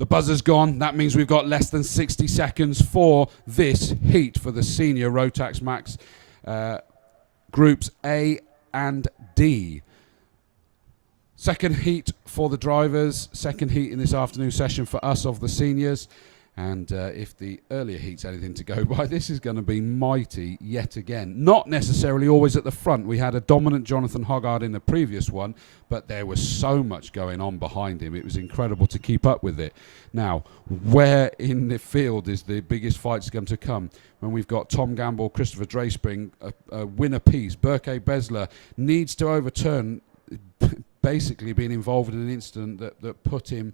The buzzer's gone. That means we've got less than 60 seconds for this heat for the senior Rotax Max groups A and D. Second heat for the drivers, second heat in this afternoon session for us of the seniors. And if the earlier heat's anything to go by, this is going to be mighty yet again. Not necessarily always at the front. We had a dominant Jonathan Hoggard in the previous one, but there was so much going on behind him. It was incredible to keep up with it. Now, where in the field is the biggest fights going to come? When we've got Tom Gamble, Christopher Drayspring, a win apiece. Burke Besler needs to overturn, basically being involved in an incident that put him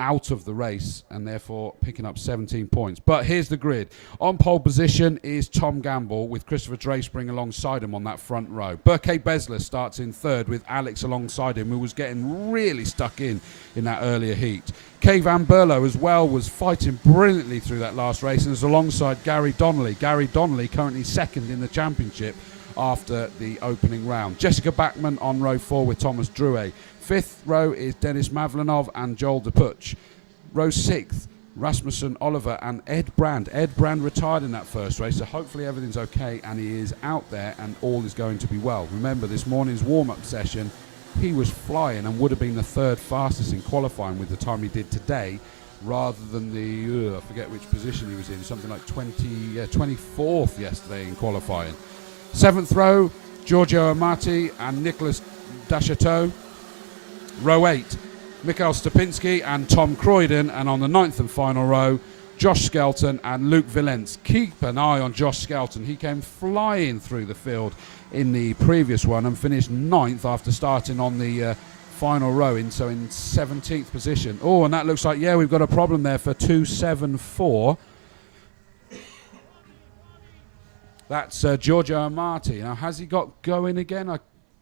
out of the race and therefore picking up 17 points. But here's the grid. On pole position is Tom Gamble with Christopher Drayspring alongside him on that front row. Burke Besler starts in third with Alex alongside him, who was getting really stuck in that earlier heat. Kay Van Berlo as well was fighting brilliantly through that last race and is alongside Gary Donnelly. Gary Donnelly currently second in the championship after the opening round. Jessica Backman on row 4 with Thomas Drouet. Fifth row is Denis Mavlanov and Joel DePuch. Row 6th, Rasmussen Oliver and Ed Brand. Ed Brand retired in that first race, so hopefully everything's okay and he is out there and all is going to be well. Remember, this morning's warm-up session, he was flying and would have been the third fastest in qualifying with the time he did today, rather than the, I forget which position he was in, something like 24th yesterday in qualifying. 7th row, Giorgio Amati and Nicholas Dachateau. Row 8, Mikhail Stopinski and Tom Croydon. And on the 9th and final row, Josh Skelton and Luke Villens. Keep an eye on Josh Skelton. He came flying through the field in the previous one and finished 9th after starting on the final row, in 17th position. Oh, and that looks like, yeah, we've got a problem there for 274. That's Giorgio Amati. Now, has he got going again? I'm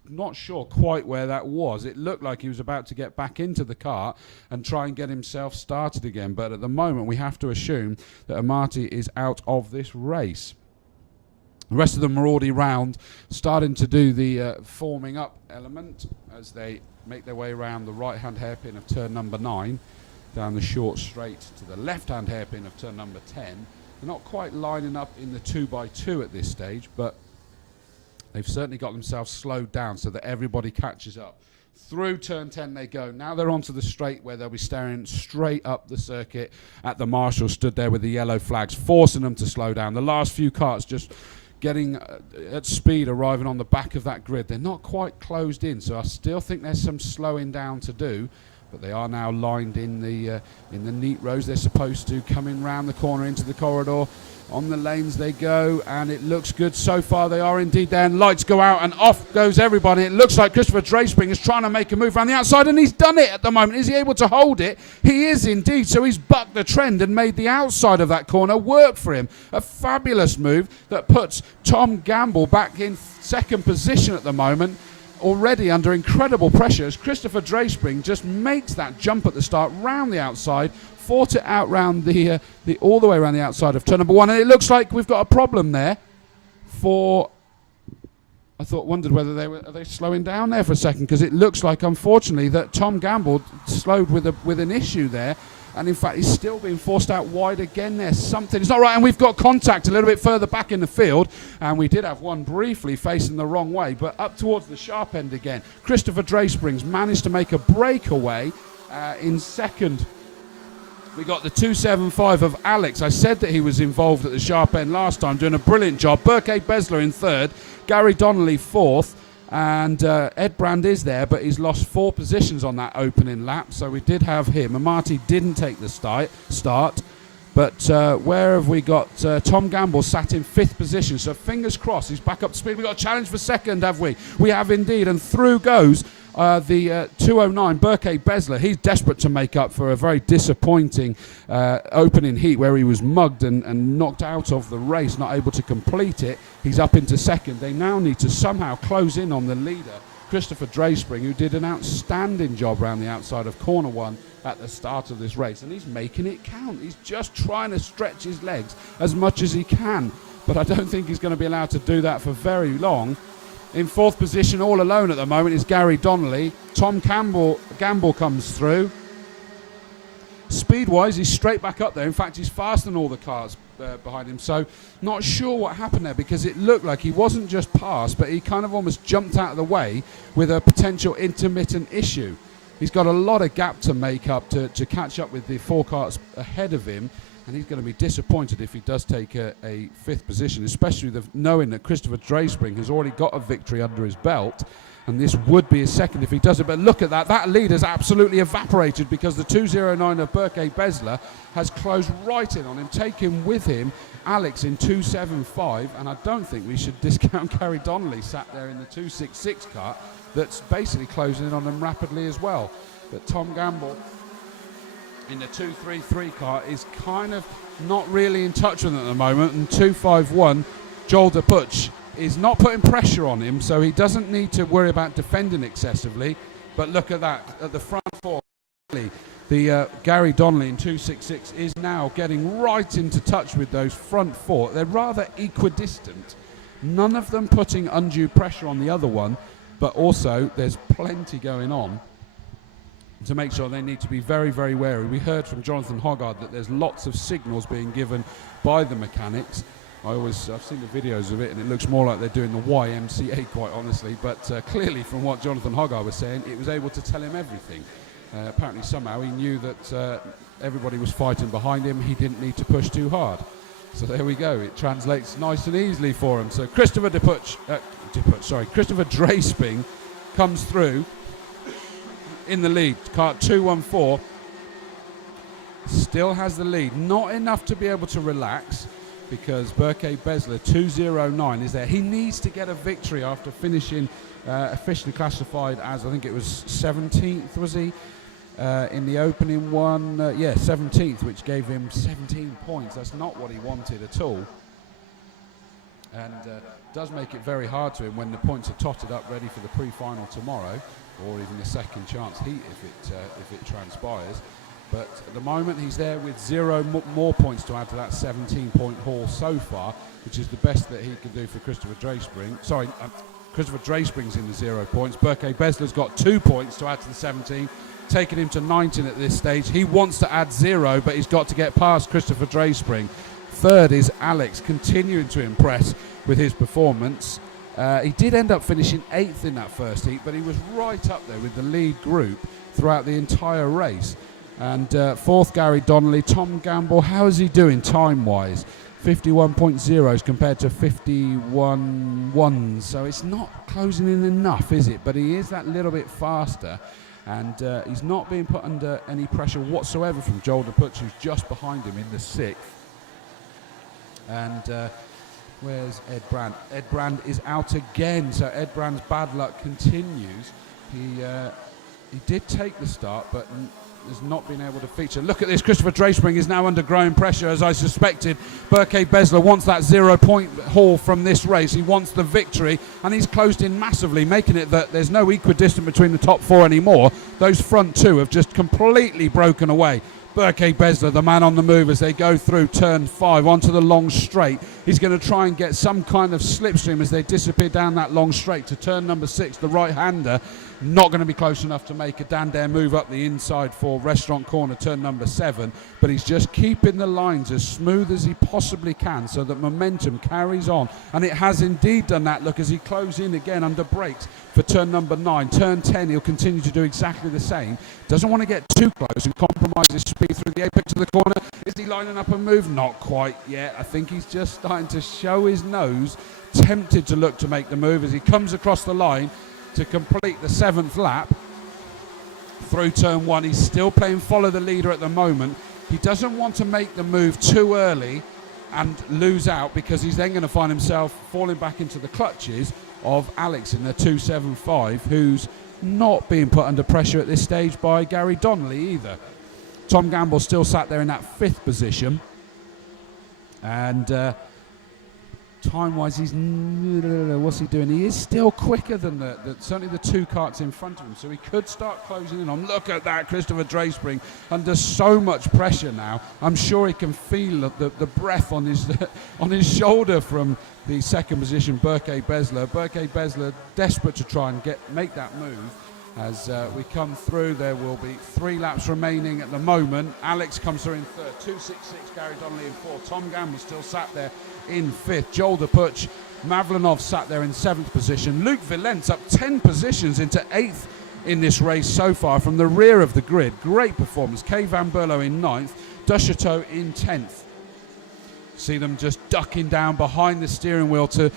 not sure quite where that was. It looked like he was about to get back into the car and try and get himself started again. But at the moment, we have to assume that Amati is out of this race. The rest of them are already round, starting to do the forming up element as they make their way around the right-hand hairpin of turn number 9, down the short straight to the left-hand hairpin of turn number 10. They're not quite lining up in the 2x2 at this stage, but they've certainly got themselves slowed down so that everybody catches up. Through turn 10 they go. Now they're onto the straight where they'll be staring straight up the circuit at the marshal stood there with the yellow flags, forcing them to slow down. The last few carts just getting at speed, arriving on the back of that grid. They're not quite closed in, so I still think there's some slowing down to do. But they are now lined in the neat rows they're supposed to, coming round the corner into the corridor. On the lanes they go, and it looks good so far. They are indeed there, and lights go out, and off goes everybody. It looks like Christopher Drayspring is trying to make a move around the outside, and he's done it at the moment. Is he able to hold it? He is indeed, so he's bucked the trend and made the outside of that corner work for him. A fabulous move that puts Tom Gamble back in second position at the moment, already under incredible pressure as Christopher Drayspring just makes that jump at the start round the outside, fought it out round the all the way around the outside of turn number 1, and it looks like we've got a problem there. Wondered whether are they slowing down there for a second, because it looks like, unfortunately, that Tom Gamble slowed with an issue there. And in fact, he's still being forced out wide again. There's something. It's not right. And we've got contact a little bit further back in the field. And we did have one briefly facing the wrong way, but up towards the sharp end again. Christopher Draysprings managed to make a breakaway in second. We got the 275 of Alex. I said that he was involved at the sharp end last time, doing a brilliant job. Burke Besler in third. Gary Donnelly fourth. And Ed Brand is there, but he's lost 4 positions on that opening lap, so we did have him. Amati didn't take the start, but where have we got Tom Gamble sat in 5th position, so fingers crossed he's back up to speed. We've got a challenge for second, have we? We have indeed, and through goes the 209 Burke Besler. He's desperate to make up for a very disappointing opening heat where he was mugged and knocked out of the race, not able to complete it. He's up into second. They now need to somehow close in on the leader, Christopher Drayspring, who did an outstanding job around the outside of corner 1 at the start of this race, and he's making it count. He's just trying to stretch his legs as much as he can, but I don't think he's going to be allowed to do that for very long. In 4th position, all alone at the moment, is Gary Donnelly. Tom Gamble comes through. Speed-wise, he's straight back up there. In fact, he's faster than all the cars behind him. So not sure what happened there, because it looked like he wasn't just past, but he kind of almost jumped out of the way with a potential intermittent issue. He's got a lot of gap to make up to catch up with the 4 cars ahead of him, and he's going to be disappointed if he does take a 5th position, especially knowing that Christopher Drayspring has already got a victory under his belt, and this would be his 2nd if he does it. But look at that. That lead has absolutely evaporated, because the 209 of Berke Besler has closed right in on him, taking with him Alex in 275, and I don't think we should discount Gary Donnelly sat there in the 266 car that's basically closing in on them rapidly as well. But Tom Gamble in the 233 car is kind of not really in touch with them at the moment, and 251 Joel DePuch is not putting pressure on him, so he doesn't need to worry about defending excessively. But look at that, at the front 4, the Gary Donnelly in 266 is now getting right into touch with those front 4. They're rather equidistant, none of them putting undue pressure on the other one, but also there's plenty going on to make sure they need to be very, very wary. We heard from Jonathan Hoggard that there's lots of signals being given by the mechanics. I've seen the videos of it, and it looks more like they're doing the YMCA, quite honestly. But clearly, from what Jonathan Hoggard was saying, it was able to tell him everything. Apparently, somehow he knew that everybody was fighting behind him. He didn't need to push too hard. So there we go. It translates nice and easily for him. So Christopher Christopher Draysping comes through in the lead. Car 214 still has the lead. Not enough to be able to relax, because Berke Besler 209 is there. He needs to get a victory after finishing officially classified as, I think it was 17th, was he? In the opening one, 17th, which gave him 17 points. That's not what he wanted at all, and does make it very hard to him when the points are totted up ready for the pre-final tomorrow, or even the second chance heat if it transpires. But at the moment he's there with 0 more points to add to that 17-point haul so far, which is the best that he can do for Christopher Drayspring. Sorry, Christopher Drayspring's in the 0 points. Berke Besler's got 2 points to add to the 17, taking him to 19 at this stage. He wants to add 0, but he's got to get past Christopher Drayspring. 3rd is Alex, continuing to impress with his performance. He did end up finishing 8th in that first heat, but he was right up there with the lead group throughout the entire race. And 4th, Gary Donnelly. Tom Gamble, how is he doing time-wise? 51.0s compared to 51.1s, so it's not closing in enough, is it? But he is that little bit faster, and he's not being put under any pressure whatsoever from Joel DePuch, who's just behind him in the 6th. And where's Ed Brand? Ed Brand is out again, so Ed Brand's bad luck continues. He did take the start, but has not been able to feature. Look at this, Christopher Drayspring is now under growing pressure, as I suspected. Berke Besler wants that 0-point haul from this race. He wants the victory, and he's closed in massively, making it that there's no equidistant between the top 4 anymore. Those front 2 have just completely broken away. Berke Besler, the man on the move as they go through turn 5 onto the long straight. He's going to try and get some kind of slipstream as they disappear down that long straight to turn number 6, the right-hander. Not going to be close enough to make a Dan-Dare move up the inside for Restaurant Corner, turn number 7. But he's just keeping the lines as smooth as he possibly can so that momentum carries on. And it has indeed done that. Look, as he closes in again under brakes for turn number 9. Turn 10, he'll continue to do exactly the same. Doesn't want to get too close and compromise his speed through the apex of the corner. Is he lining up a move? Not quite yet. I think he's just starting to show his nose, tempted to look to make the move as he comes across the line to complete the 7th lap through turn 1. He's still playing follow the leader at the moment. He doesn't want to make the move too early and lose out, because he's then going to find himself falling back into the clutches of Alex in the 275, who's not being put under pressure at this stage by Gary Donnelly either. Tom Gamble still sat there in that 5th position, and time-wise, what's he doing? He is still quicker than certainly the 2 karts in front of him, so he could start closing in on. Look at that, Christopher Drayspring under so much pressure now. I'm sure he can feel the breath on his on his shoulder from the 2nd position, Berke Besler. Berke Besler desperate to try and make that move. As we come through, there will be 3 laps remaining at the moment. Alex comes through in third, 2.66, Gary Donnelly in fourth. Tom Gamble still sat there in fifth. Joel DePuch, Mavlanov sat there in 7th position. Luke Villens up 10 positions into 8th in this race so far from the rear of the grid. Great performance. Kay Van Berlo in 9th, Duchateau in 10th. See them just ducking down behind the steering wheel to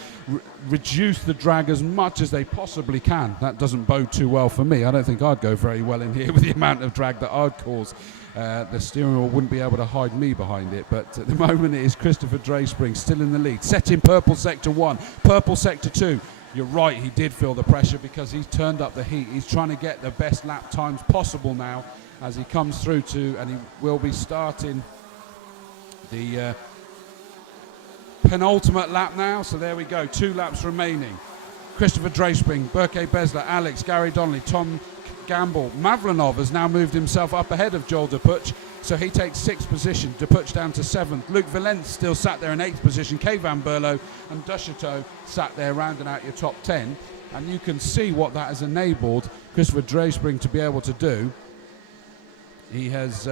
reduce the drag as much as they possibly can. That doesn't bode too well for me. I don't think I'd go very well in here with the amount of drag that I'd cause. The steering wheel wouldn't be able to hide me behind it, but at the moment it is Christopher Drayspring still in the lead. Set in purple sector 1, purple sector 2. You're right, he did feel the pressure because he's turned up the heat. He's trying to get the best lap times possible now as he comes through to, and he will be starting the penultimate lap now. So there we go, 2 laps remaining. Christopher Drayspring, Berke Besler, Alex, Gary Donnelly, Tom Gamble. Mavlanov has now moved himself up ahead of Joel DePuch, so he takes 6th position. DePuch down to 7th. Luke Villens still sat there in 8th position. Kay Van Berlo and Duchateau sat there rounding out your top 10. And you can see what that has enabled Christopher Drayspring to be able to do. He has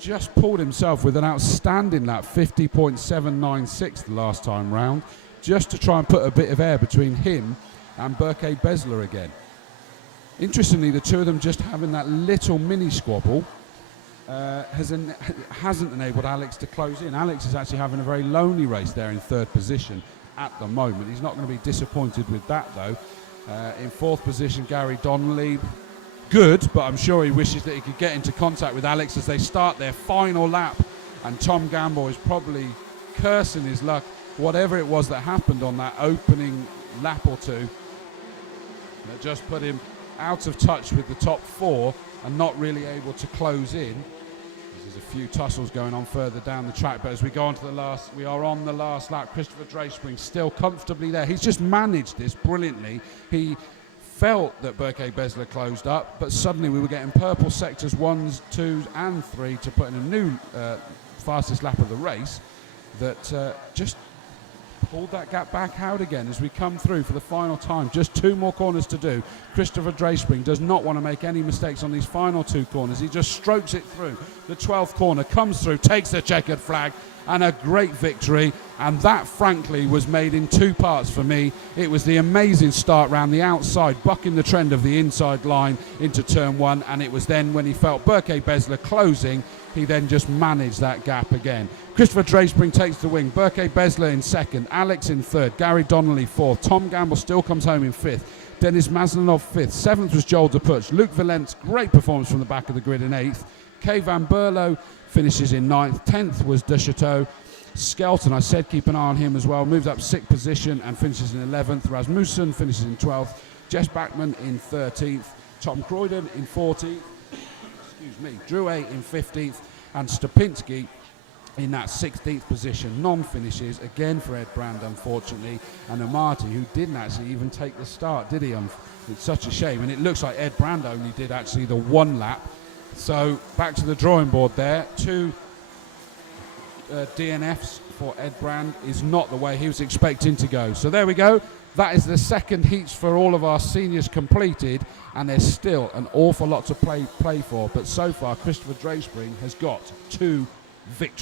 just pulled himself with an outstanding lap, 50.796 the last time round, just to try and put a bit of air between him and Berke Besler again. Interestingly, the two of them just having that little mini squabble hasn't enabled Alex to close in. Alex is actually having a very lonely race there in 3rd position at the moment. He's not going to be disappointed with that though. In 4th position, Gary Donnelly. Good, but I'm sure he wishes that he could get into contact with Alex as they start their final lap, and Tom Gamble is probably cursing his luck, whatever it was that happened on that opening lap or two that just put him out of touch with the top 4 and not really able to close in. There's a few tussles going on further down the track, but as we go on to the last, we are on the last lap. Christopher Drayspring still comfortably there. He's just managed this brilliantly. He felt that Berke Besler closed up, but suddenly we were getting purple sectors 1s, 2s and 3 to put in a new fastest lap of the race that just pulled that gap back out again as we come through for the final time. Just 2 more corners to do. Christopher Drayspring does not want to make any mistakes on these final 2 corners. He just strokes it through. The 12th corner comes through, takes the checkered flag, and a great victory. And that, frankly, was made in 2 parts for me. It was the amazing start round the outside, bucking the trend of the inside line into turn 1, and it was then when he felt Berke Besler closing, he then just managed that gap again. Christopher Drayspring takes the wing. Berke Besler in 2nd, Alex in 3rd, Gary Donnelly 4th, Tom Gamble still comes home in 5th, Denis Mavlanov 5th, 7th was Joel DePuch, Luke Villens, great performance from the back of the grid in 8th, Kay Van Berlo finishes in 9th, 10th was Duchateau. Skelton, I said keep an eye on him as well, moves up 6th position and finishes in 11th. Rasmussen finishes in 12th, Jess Backman in 13th, Tom Croydon in 14th, Drouet in 15th, and Stopinski in that 16th position. Non-finishes again for Ed Brand, unfortunately, and Amati, who didn't actually even take the start, did he? It's such a shame, and it looks like Ed Brand only did actually the 1 lap. So back to the drawing board there. 2 DNFs for Ed Brand is not the way he was expecting to go. So there we go. That is the 2nd heats for all of our seniors completed, and there's still an awful lot to play for. But so far, Christopher Drayspring has got 2 victories.